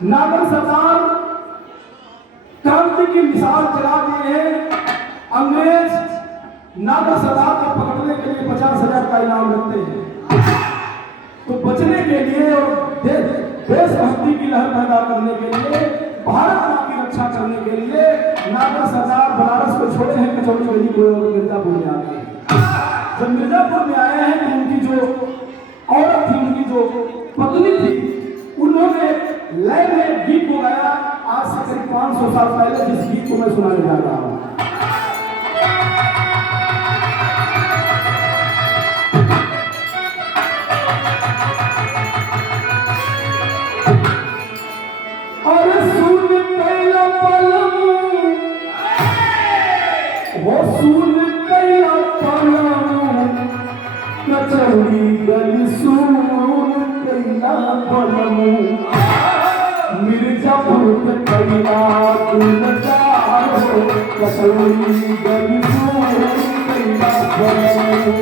नागर सरदार क्रांति की मिसाल चला दिए हैं। अंग्रेज नागर सरदार को पकड़ने के लिए 50,000 का इनाम रखते हैं। तो बचने के लिए और देशभक्ति की लहर पैदा करने के लिए, भारत मां की रक्षा करने के लिए नागर सरदार बनारस को छोड़े हैं, कचौड़ी गली को मिर्जापुर में आ गए। जब मिर्जापुर में आए हैं तो उनकी जो औरत थी, उनकी जो पत्नी थी, उन्होंने लय में गीत को गाया। आज से करीब 500 साल पहले जिस गीत को मैं सुनाने जा रहा हूं। और सुन कैला पलमू, वो सुन कैला पलमू, कचौड़ी गली सुन कैला पलमू, मिर्जापुर के कैला गुलजार हो, कचौड़ी गली सुन कैला पलमू।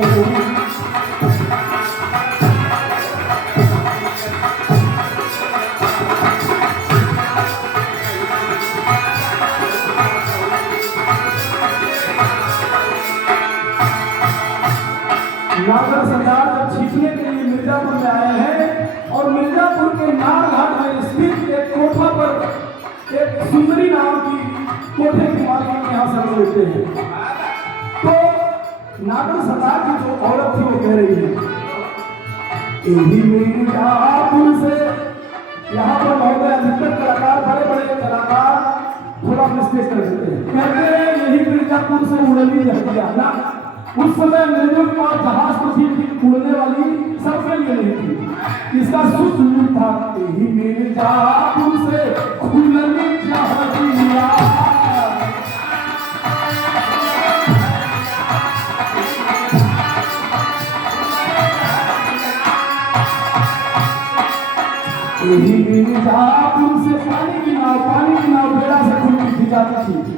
नागर सरदार जब छींचने के लिए मिर्जापुर में आए हैं और मिर्जापुर के नार घाट में स्थित एक कोठा पर एक सुंदरी नाम की कोठे की मालिक के यहाँ से मिलते हैं। तो नागर सरदार की जो औरत थी वो कह रही है, यही मिर्जापुर से, यहाँ पर महोदय अधिकतर कलाकार, बड़े बड़े कलाकार थोड़ा मिस्टेक कर देते हैं, कहते हैं यही मिर्जापुर से उड़नी हटिया ना। उस समय अंग्रेजों के पास जहाज तो थी, उड़ने वाली सबके लिए नहीं थी। इसका शुद्ध रूप था, यही मिर्जापुर से उड़नी हटिया। यही मिर्जापुर से पानी की नाव बेड़ा से खुलती थी जाती थी।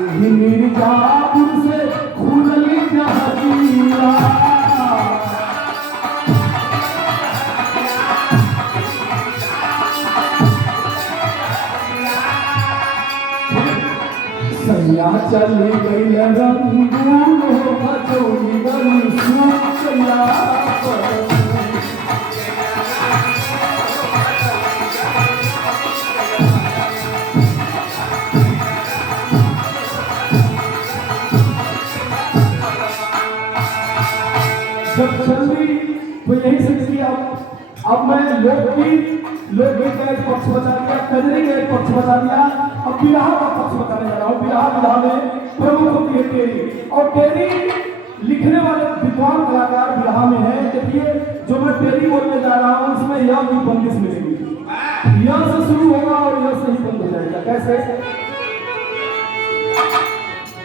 यही मिर्जापुर से खुलनी हटिया। सैया चली गई रंगून हो, कचौड़ी गली सुखला जब चली तो यही से किया। अब मैं लोकगीत का एक पक्ष बता दिया, कजरी का एक पक्ष बता दिया, अब बिरहा का पक्ष बताने जा रहा हूँ। बिरहा में प्रमुख होती है टेरी, और टेरी लिखने वाले विद्वान कलाकार बिरहा में है। देखिए जो मैं टेरी बोलने जा रहा हूँ उसमें यह भी बंदिश मिलेगी, यह से शुरू होगा और यह से ही बंद हो जाएगा। कैसे?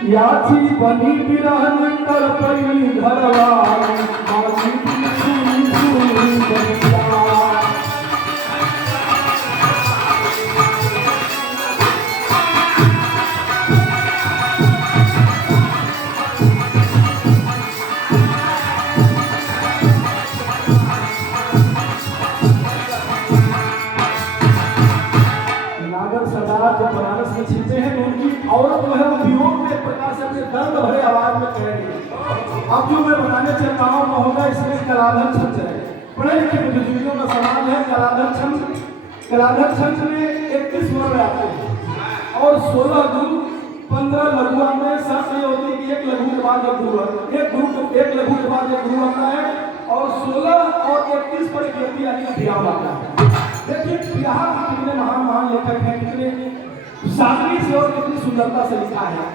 याची बनी बिरहन कर पैनी घरवा, आची सुन सुन बनिया। नागर सरदार जब बनारस में छिपते हैं तो उनकी औरत जो है वो वियोग में एक प्रकार से अपने दर्द भरे आवाज में कह रही है। अब जो मैं बताने चल रहा हूँ महोदय, इसमें कलाधर छंद है। पढ़े लिखे बुजुर्गों का सवाल है। कलाधर छंद में 31 वर्ण आते हैं और 16 गुरु, 15 लघुआ में शर्त ये होती है कि एक लघु के बाद एक गुरु, एक लघु के बाद एक गुरु आता है, और 16 और 31 पर एक व्यक्ति यानी अभियान आता है। देखिए बिरहा में कितने महान लेखक हैं, कितने सादगी से और कितनी सुंदरता से लिखा है।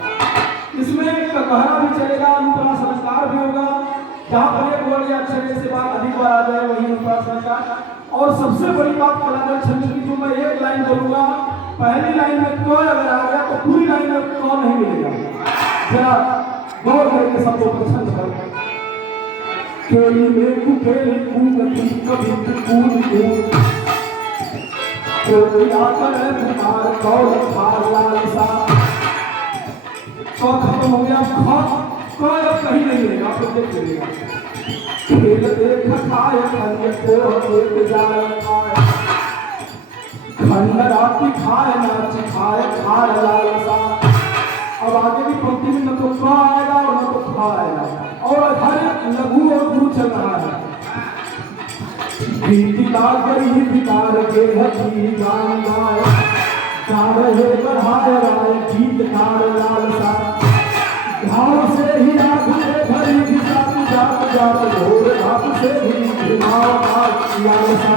इसमें ककहरा भी चलेगा, अनुप्रास अलंकार भी होगा, जहाँ पर एक वर्ड या अक्षर से बात अधिक बार आ जाए वही अनुप्रास अलंकार। और सबसे बड़ी बात कलाधर छंद की, जो मैं एक लाइन बोलूंगा, पहली लाइन में क अगर आ गया तो पूरी लाइन में क नहीं मिलेगा। जरा गौर करके सब लोग छंद पर। खेली में कुखेली कूदती कभी कूद कोई आकर तुम्हार कौल खार लालसा। खत्म हो गया, कहीं नहीं रहेगा, आप लोग देख लीजिएगा। खेल देख खाए खंड को देख जाए, खंडराती खाए नाच खाए खाए लालसा। अब आगे की पंक्ति में न तो खा आएगा और न तो खा आएगा और हर लघु और गुरु चल रहा है। बिकार के हथी गान गाए गा रहे बढ़ाए राय गीतकार लालसा। घाव से ही आंखें भरी घिसा जात जात घोर घाव से ही घुमाओ लालसा।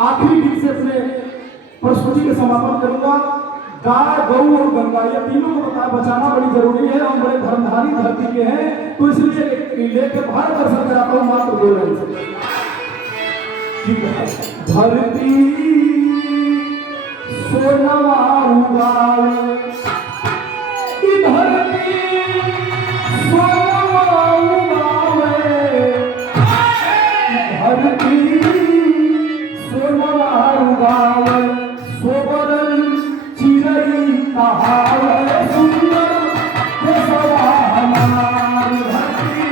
आखिरी गीत से अपने प्रस्तुति का समापन करूंगा। गाय गऊ और गंगा ये तीनों को बचाना बड़ी जरूरी है। हम बड़े धर्मधारी धरती के हैं तो इसलिए लेके भारत दर्शन कराता हूँ मात्र 2 लाइन से। धरती सोनवा उगावे धरती सोनवा उगावे धरती सोबरन चिरई कहावे सुंदर देशवा हमार। धरती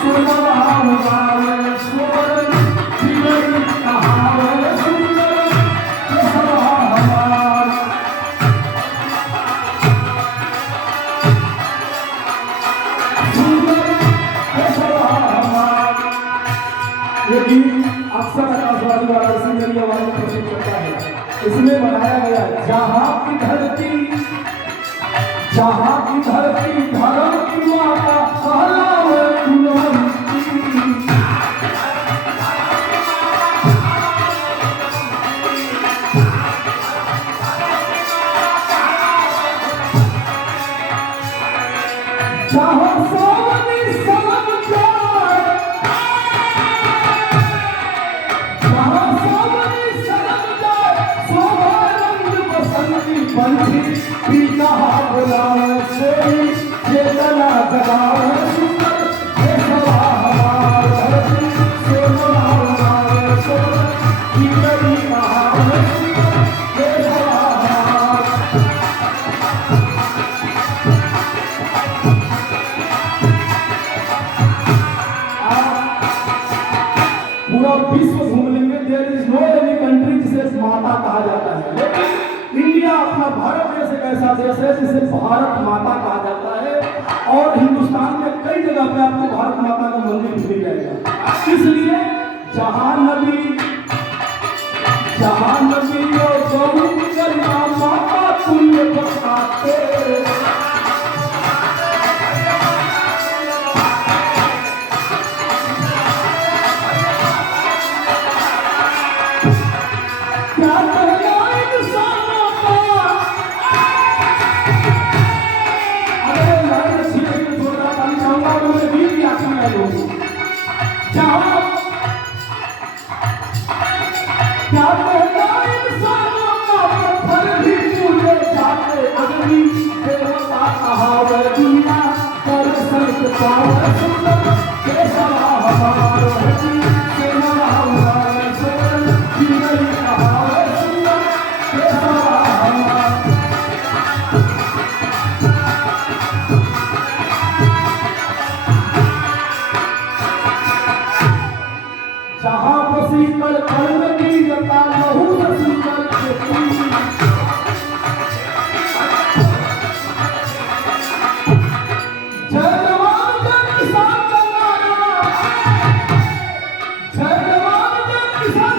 सोनवा उगावे सोबरन चिरई कहावे सुंदर देशवा हमार। सुंदर देशवा हमार। ये गीत अक्सर आकाशवाणी वाला सिंगल आवाज में प्रस्तुत करता है। इसमें बनाया गया जहाँ की धरती धर्म की माता कहलावे कुलवंती। जहाँ सोनी सनम जाए पंछी पीता बुलावे सोई चेतना जगावे सुंदर देशवा हमार। धरती सोनवा उगावे सोबरन चिरई कहावे सुंदर देशवा हमार। पूरा विश्व घूम लेंगे there is no any country जिसे माता कहा जाता है। लेकिन इंडिया अपना भारत देश एक ऐसा देश है जिसे भारत माता कहा जाता है और हिंदुस्तान में कई जगह पे आपको भारत माता का मंदिर मिल जाएगा। इसलिए जहां नबी और गऊ कन्या माता तुल्य बताते। किसान